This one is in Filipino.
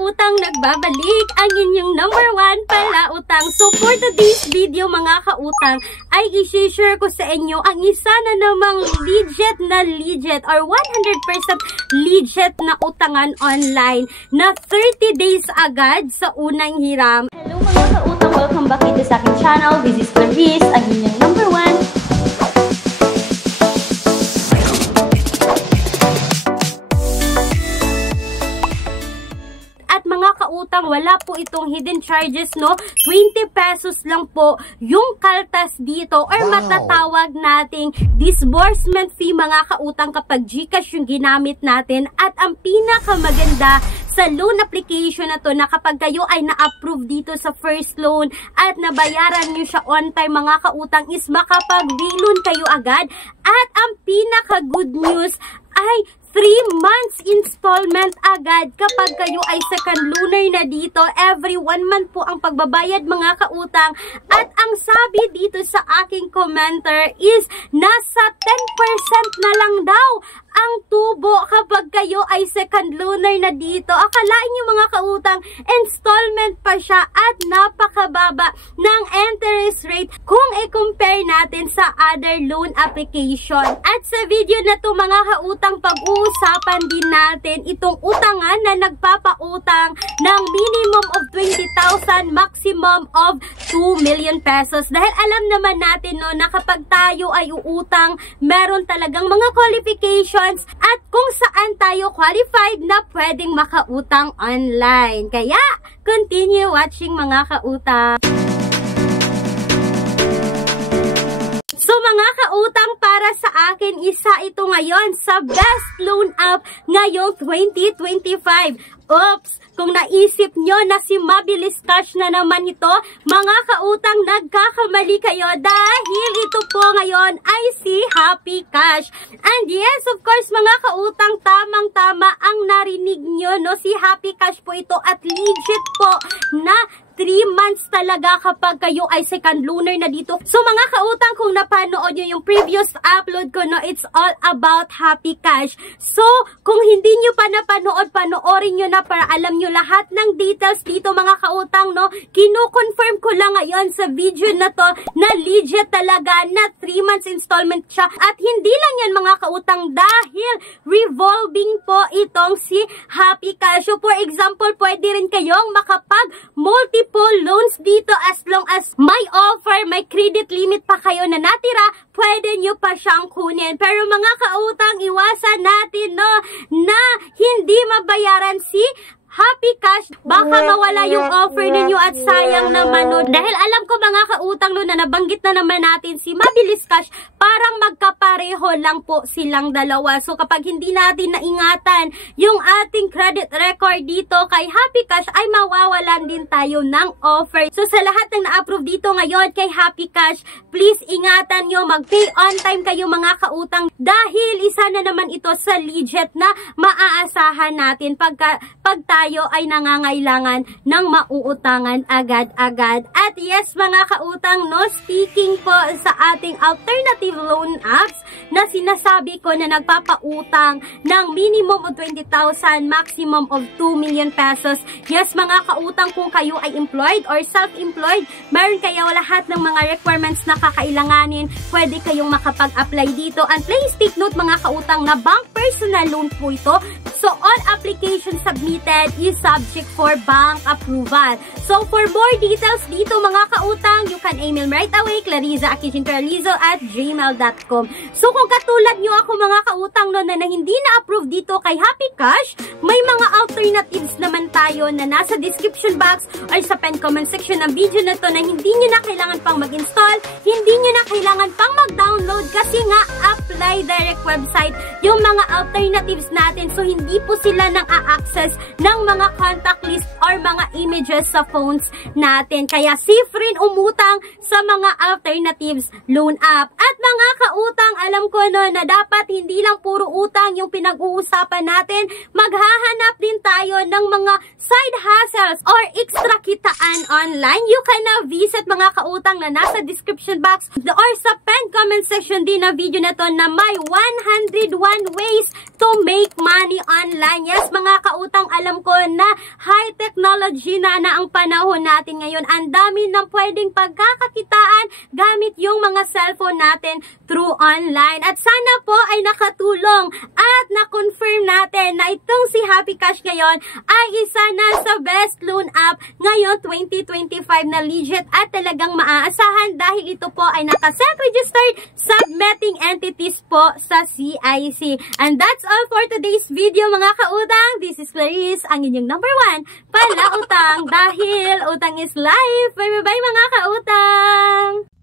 kautang, nagbabalik ang inyong number 1 palautang. So for today's video mga kautang, ay i-share ko sa inyo ang isa na namang legit or 100% legit na utangan online na 30 days agad sa unang hiram. Hello mga kautang, welcome back dito sa aking channel. This is Clarice, ang inyong number 1. Kautang, wala po itong hidden charges, no? 20 pesos lang po yung kaltas dito or matatawag nating disbursement fee mga kautang kapag GCash yung ginamit natin. At ang pinakamaganda sa loan application na to na kapag kayo ay na-approve dito sa first loan at nabayaran nyo siya on time mga kautang is makapag-reloan kayo agad. At ang pinaka-good news ay 3 months installment agad kapag kayo ay second loaner na dito. Every 1 month po ang pagbabayad mga kautang. At ang sabi dito sa aking commenter is nasa 10% na lang daw ang tubo kapag kayo ay second loaner na dito. Akalain nyo mga kautang, installment pa siya at napakababa ng interest rate kung i-compare natin sa other loan application. At sa video na to mga kautang, pag-uusapan din natin itong utangan na nagpapautang ng minimum of 20,000, maximum of 2 million pesos. Dahil alam naman natin no, na kapag tayo ay uutang, meron talagang mga qualifications at kung saan tayo qualified na pwedeng makautang online. Kaya, continue watching mga kautang. So mga kautang, para sa akin, isa ito ngayon sa best loan app ngayong 2025. Oops! Kung naisip nyo na si Mabilis Cash na naman ito, mga kautang, nagkakamali kayo dahil ito po ngayon ay si Happy Cash. And yes, of course, mga kautang, tamang-tama ang narinig nyo, no? Si Happy Cash po ito at legit po na 3 months talaga kapag kayo ay second loaner na dito. So mga kautang, kung napanood nyo yung previous upload ko, no, it's all about Happy Cash. So, kung hindi nyo pa napanood, panoorin nyo na para alam nyo lahat ng details dito mga kautang, no. Kino-confirm ko lang ngayon sa video na to na legit talaga na 3 months installment siya. At hindi lang yan mga kautang dahil revolving po itong si Happy Cash. So, for example, pwede rin kayong makapag-multiple loans dito as long as may offer, may credit limit pa kayo na natira, pwede nyo pa siyang kunin. Pero mga kautang, iwasan natin no, na hindi mabayaran si Happy Cash, baka mawala yung offer ninyo at sayang naman no. Dahil alam ko mga kautang no, na nabanggit na naman natin si Mabilis Cash, parang magkapareho lang po silang dalawa. So kapag hindi natin naingatan yung ating credit record dito kay Happy Cash, ay mawawalan din tayo ng offer. So sa lahat ng na-approve dito ngayon kay Happy Cash, please ingatan nyo, mag-pay on time kayo mga kautang dahil isa na naman ito sa legit na maaasahan natin pag tayo ay nangangailangan ng mauutangan agad-agad. At yes mga kautang, no, speaking po sa ating alternative loan apps na sinasabi ko na nagpapautang ng minimum of 20,000, maximum of 2 million pesos. Yes mga kautang, kung kayo ay employed or self-employed, meron kayo lahat ng mga requirements na kakailanganin, pwede kayong makapag-apply dito. And please take note mga kautang na bank personal loan po ito. So all applications submitted is subject for bank approval. So for more details dito mga kautang, you can email me right away, clariza@gmail.com. So kung katulad nyo ako mga kautang no, na hindi na-approve dito kay Happy Cash, may mga alternatives naman tayo na nasa description box or sa pen comment section ng video na to na hindi nyo na kailangan pang mag-install, hindi nyo na kailangan pang mag-download kasi nga apply direct website yung mga alternatives natin. So hindi po sila nang a-access ng mga contact list or mga images sa phones natin. Kaya safe rin umutang sa mga alternatives loan app. At mga kautang, alam ko no, na dapat hindi lang puro utang yung pinag-uusapan natin. Maghahanap din tayo ng mga side hustles or extra kitaan online, you can now visit mga kautang na nasa description box or sa pinned comment section din na video na to na may 101 ways to make money online. Yes, mga kautang, alam ko na high technology na ang panahon natin ngayon. Ang dami ng pwedeng pagkakakitaan gamit yung mga cellphone natin through online. At sana po ay nakatulong at na-confirm natin na itong si Happy Cash ngayon ay isa na sa best loan app ngayon 2025 na legit at talagang maaasahan dahil ito po ay naka-self-registered submitting entities po sa CIC. And that's all for today's video mga kautang. This is Clarice, ang inyong number 1 pala utang dahil utang is life. Bye bye mga kautang!